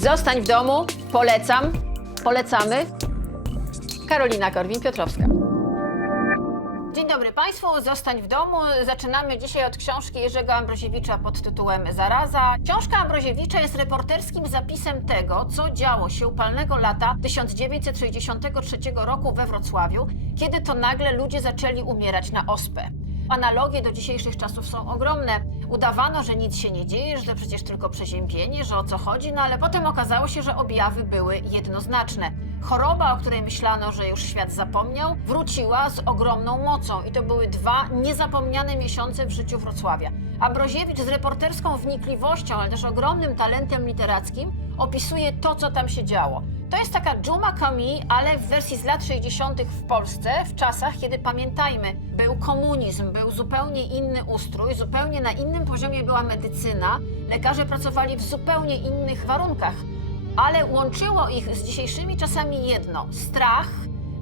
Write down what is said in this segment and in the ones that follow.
Zostań w domu, polecam, polecamy. Karolina Korwin-Piotrowska. Dzień dobry Państwu, Zostań w domu. Zaczynamy dzisiaj od książki Jerzego Ambroziewicza pod tytułem Zaraza. Książka Ambroziewicza jest reporterskim zapisem tego, co działo się upalnego lata 1963 roku we Wrocławiu, kiedy to nagle ludzie zaczęli umierać na ospę. Analogie do dzisiejszych czasów są ogromne. Udawano, że nic się nie dzieje, że to przecież tylko przeziębienie, że o co chodzi, no ale potem okazało się, że objawy były jednoznaczne. Choroba, o której myślano, że już świat zapomniał, wróciła z ogromną mocą i to były dwa niezapomniane miesiące w życiu Wrocławia. Ambroziewicz z reporterską wnikliwością, ale też ogromnym talentem literackim opisuje to, co tam się działo. To jest taka Juma Camille, ale w wersji z lat 60. w Polsce, w czasach, kiedy pamiętajmy, był komunizm, był zupełnie inny ustrój, zupełnie na innym poziomie była medycyna, lekarze pracowali w zupełnie innych warunkach, ale łączyło ich z dzisiejszymi czasami jedno: strach,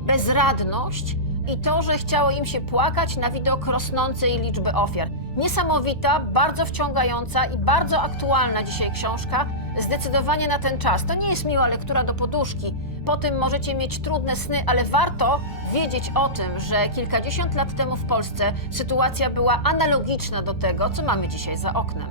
bezradność i to, że chciało im się płakać na widok rosnącej liczby ofiar. Niesamowita, bardzo wciągająca i bardzo aktualna dzisiaj książka, zdecydowanie na ten czas. To nie jest miła lektura do poduszki. Po tym możecie mieć trudne sny, ale warto wiedzieć o tym, że kilkadziesiąt lat temu w Polsce sytuacja była analogiczna do tego, co mamy dzisiaj za oknem.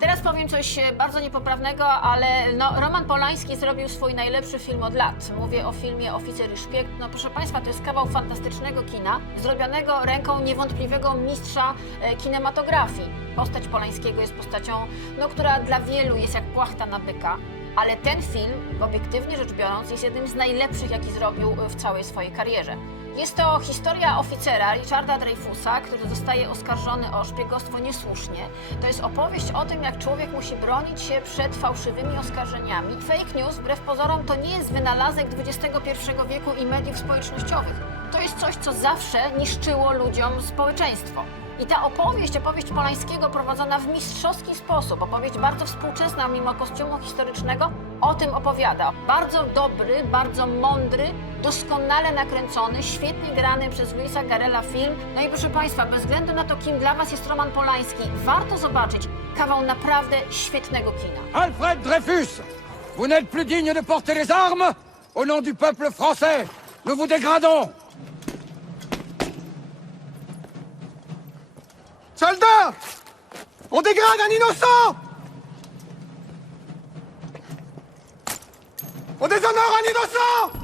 Teraz powiem coś e, bardzo niepoprawnego, ale no, Roman Polański zrobił swój najlepszy film od lat. Mówię o filmie Oficer i Szpieg. No proszę Państwa, to jest kawał fantastycznego kina, zrobionego ręką niewątpliwego mistrza e, kinematografii. Postać Polańskiego jest postacią, no, która dla wielu jest jak płachta na byka. Ale ten film, obiektywnie rzecz biorąc, jest jednym z najlepszych, jaki zrobił e, w całej swojej karierze. Jest to historia oficera Richarda Dreyfusa, który zostaje oskarżony o szpiegostwo niesłusznie. To jest opowieść o tym, jak człowiek musi bronić się przed fałszywymi oskarżeniami. Fake news, wbrew pozorom, to nie jest wynalazek XXI wieku i mediów społecznościowych. To jest coś, co zawsze niszczyło ludziom społeczeństwo. I ta opowieść, opowieść Polańskiego prowadzona w mistrzowski sposób, opowieść bardzo współczesna mimo kostiumu historycznego, o tym opowiada. Bardzo dobry, bardzo mądry, doskonale nakręcony, świetnie grany przez Luisa Garella film. No i proszę Państwa, bez względu na to, kim dla Was jest Roman Polański, warto zobaczyć kawał naprawdę świetnego kina. Alfred Dreyfus, vous n'êtes plus digne de porter les armes Au nom du peuple français, nous vous dégradons Soldats On dégrade un innocent déshonore un innocent